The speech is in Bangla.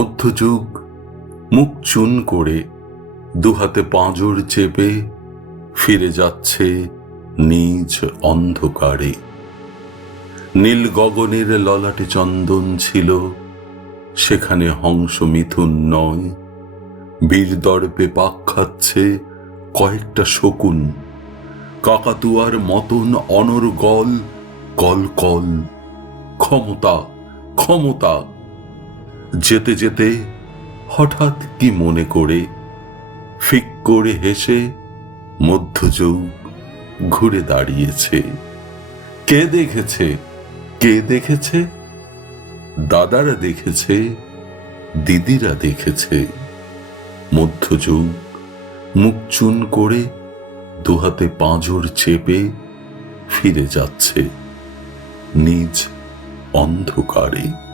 মধ্যযুগ মুখ চুন করে দুহাতে পাঁজর চেপে ফিরে যাচ্ছে নিজ অন্ধকারে। নীল গগনের ললাটে চন্দন ছিল, সেখানে হংস মিথুন নয়। বীর দর্পে পাক খাচ্ছে কয়েকটা শকুন, কাকাতুয়ার মতন অনর্গল কল কল। ক্ষমতা ক্ষমতা। যেতে যেতে হঠাৎ কি মনে করে ফিক করে হেসে মধ্যযুগ ঘুরে দাঁড়িয়েছে। কে দেখেছে? কে দেখেছে? দাদারা দেখেছে, দিদিরা দেখেছে। মধ্যযুগ মুখ চুন করে দুহাতে পাঁজর চেপে ফিরে যাচ্ছে নিজ অন্ধকারে।